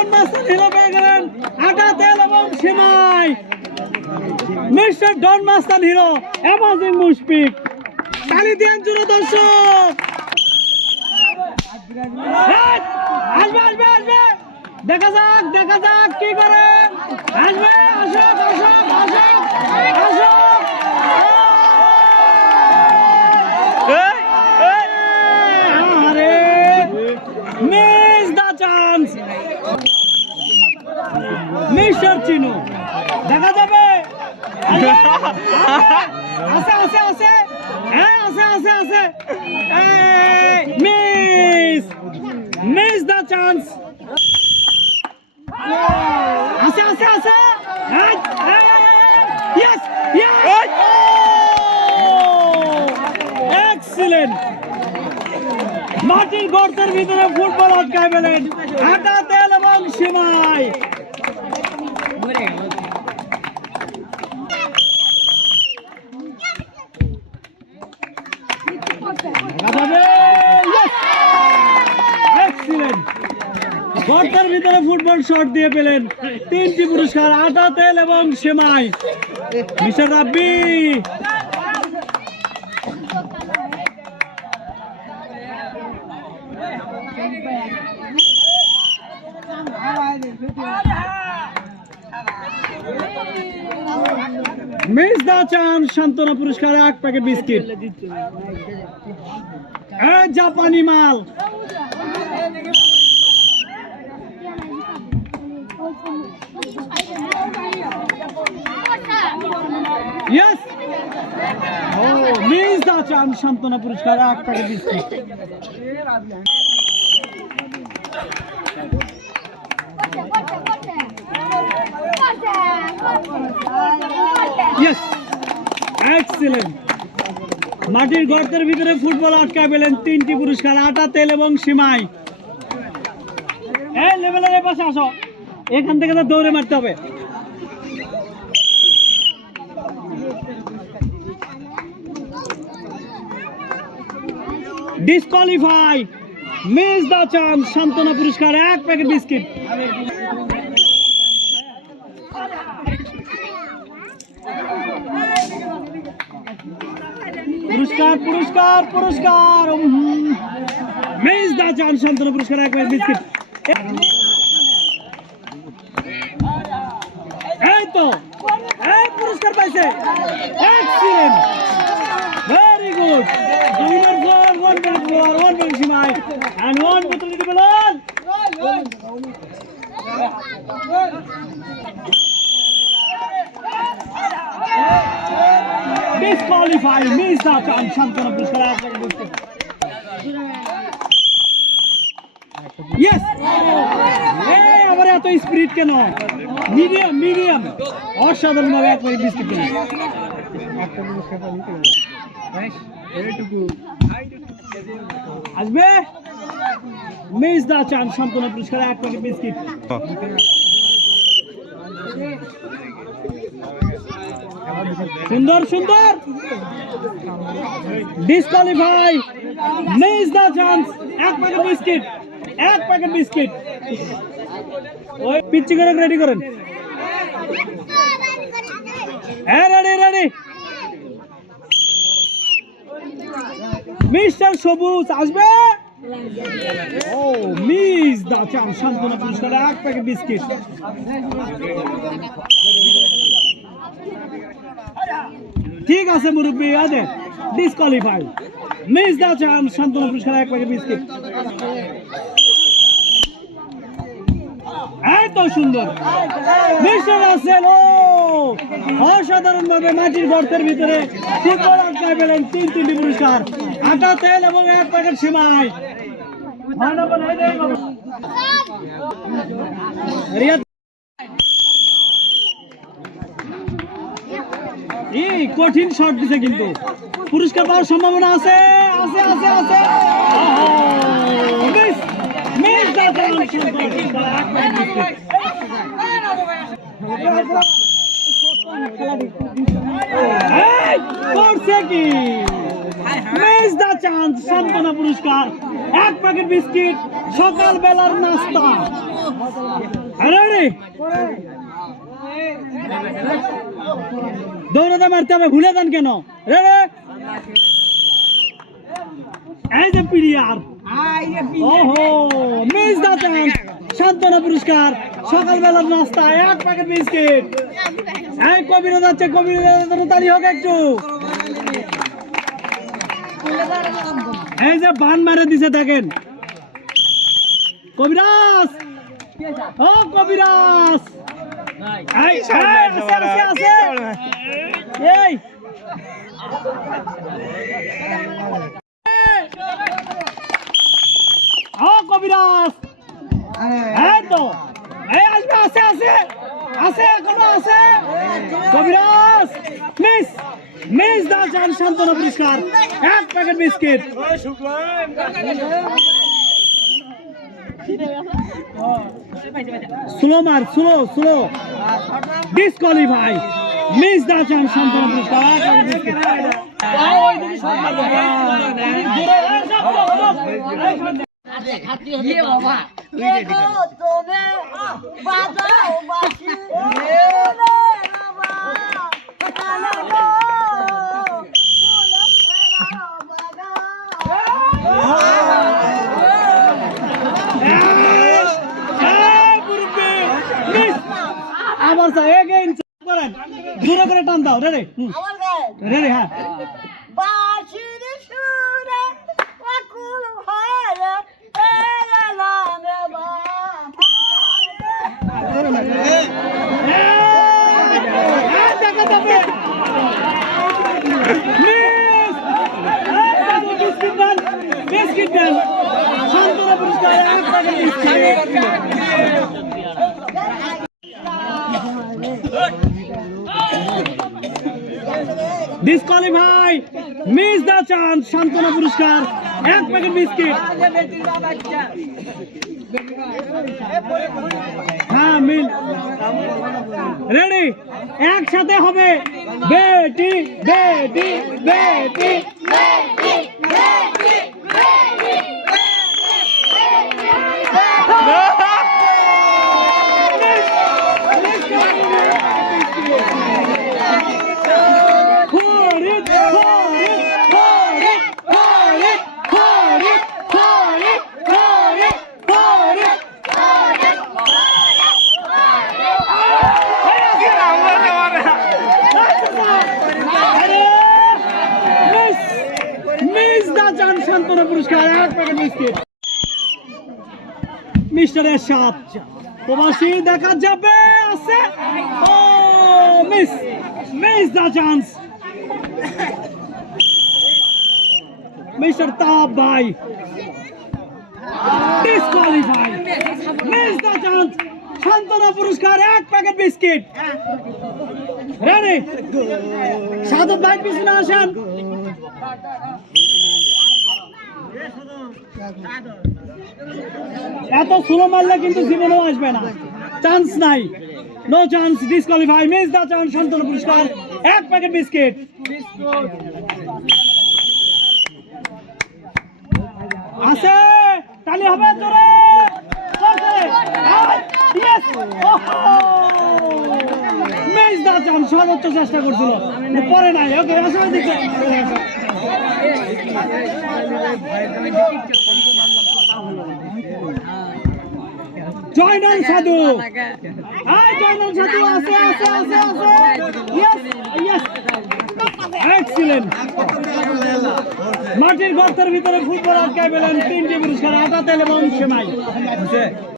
ডন master hero পেয়ে গেলেন আটা তেল এবং সেমাই। মিস্টার ডন মাস্টার হিরো অ্যামাজিং মুশফিক, তালি দেন জোরে দর্শক। আসবে আসবে আসবে, দেখা যাক কি করে। আসবে, আসুক আসুক আসুক আসুক। আরে miss the chance. Mister Chinu দেখা যাবে। আছে আছে আছে, হ্যাঁ আছে আছে আছে। Miss the chance. আছে আছে আছে। Yes yes, excellent. মাটির গর্তের ভিতরে ফুটবল আটকায় পেলেন আটা তেল এবং সেমাই। গর্তের ভিতরে ফুটবল শট দিয়ে পেলেন 3টি পুরস্কার, আটা তেল এবং সেমাই। Mister Rabbi miss the chance. সান্ত্বনা পুরস্কার 1 প্যাকেট বিস্কিট। জাপানি মাল। Yes. Oh, miss the chance. সান্ত্বনা পুরস্কার 1 প্যাকেট বিস্কিট। Yes. Excellent. মাটির গর্তের ভিতরে ফুটবল আটকায় পেলেন 3টি পুরস্কার, আটা তেল এবং সেমাই। এই লেভেলের পাশে আসো, এখান থেকে তো দৌড়ে মারতে হবে। ডিসকোয়ালিফাই। Miss the chance. সান্ত্বনা পুরস্কার 1 প্যাকেট বিস্কিট। পুরস্কার পুরস্কার পুরস্কার। Miss the chance. সান্ত্বনা পুরস্কার 1 প্যাকেট বিস্কিট। এই তো এই পুরস্কার পাইছে। Excellent, very good. Winner for 1 packet floor, 1 packet semai and 1 বোতল দিতে বলুন। ডিসকোয়ালিফাই। Miss the chance. সান্ত্বনা পুরস্কার 1 প্যাকেট বিস্কিট। ইয়েস। এই আবার এত স্পিরিট কেন? মিডিয়াম মিডিয়াম, অসাধারণ ভাবে 1 প্যাকেট বিস্কিট দিলেন। আসবে। Miss the chance. সান্ত্বনা পুরস্কার 1 প্যাকেট বিস্কিট। সুন্দর সুন্দর। Disqualify. Miss the chance. 1 packet biscuit, 1 packet biscuit. ওই পিচ্চি করে রেডি করেন। হ্যাঁ রেডি রেডি। মিস্টার সবুজ আসবে। ও মিস দ্য চান্স। সান্ত্বনা পুরস্কার 1 প্যাকেট বিস্কিট। ঠিক আছে মুরব্বী, আদে ডিসকোয়ালিফাই। Miss the chance. সান্ত্বনা পুরস্কার 1 প্যাকেট বিস্কিট। এত সুন্দর। মিস্টার রাসেল ও অসাধারণ ভাবে মাটির গর্তের ভিতরে ফুটবল আটকায় পেলেন 3টি পুরস্কার, আটা তেল এবং 1 প্যাকেট সেমাই। এই কঠিন শট দিছে, কিন্তু পুরস্কার পাওয়ার সম্ভাবনা আছে আছে আছে আছে। Miss the chance. করছে কি? Miss the chance. সান্ত্বনা পুরস্কার 1 প্যাকেট বিস্কিট, সকাল বেলার নাস্তা। রেডি দৌড়াতে মারতে হবে ভুলে যান কেন রেডি এই যে পিরিয়ার ওহো মিস দা চান্স সান্তনা পুরস্কার সকালবেলার নাস্তা এক প্যাকেট বিস্কিট এই কবির যাচ্ছে কবির তাড়াতাড়ি হোক একটু এই যে বান মারে দিছে দেখেন কবিরাজ ও কবিরাজ এই আছে এই ও কবিরাজ এই তো এই আসবে আছে এখনো আছে কবিরাজ মিস দা চান সান্তনা পুরস্কার এক packet biscuit slow disqualify miss the chance সান্তনা পুরস্কার এক প্যাকেট বিস্কিট ये बाबा ये को तोने बाजाओ बाशी ए बाबा चला लो बोलो चला बागा মুরব্বি মিস আবার স্যার এগেইন করেন জোরে করে টান দাও রেডি আমার গায় রেডি হ্যাঁ বাশির সুরে আকুল ভাইরে এলা নামে বিস্কিট দেন সান্তনা পুরস্কার এক প্যাকেট বিস্কিট ডিসকোয়ালিফাই মিস দা চান্স সান্তনা পুরস্কার এক প্যাকেট বিস্কিট হ্যাঁ মিল রেডি একসাথে হবে বেটি বেটি বেটি সান্তনা পুরস্কার এক প্যাকেট বিস্কিট মিস্টার এরশাদ প্রবাসী দেখা যাবে আছে ও মিস দা চান্স মিস্টার তাব ভাই ডিসকোয়ালিফাই মিস দা চান্স সান্তনা পুরস্কার এক প্যাকেট বিস্কিট রেডি সাধু ভাই পিছনে আসেন এত স্লো মারলে কিন্তু জীবনেও আসবে না চান্স নাই নো চান্স ডিসকোয়ালিফাই মিস দা চান্স সান্তনা পুরস্কার এক প্যাকেট বিস্কিট আছে তালি হবে জোরে মিস দা চান্স সর্বোচ্চ চেষ্টা করছিল পরে নাই ওকে আসলে দেখতে জয়নাল সাধু জয়নাল সাধু আছে এক্সিলেন্ট মাটির গর্তের ভিতরে ফুটবল আটকাই পেলেন 3টি পুরস্কার আটা তেল এবং সেমাই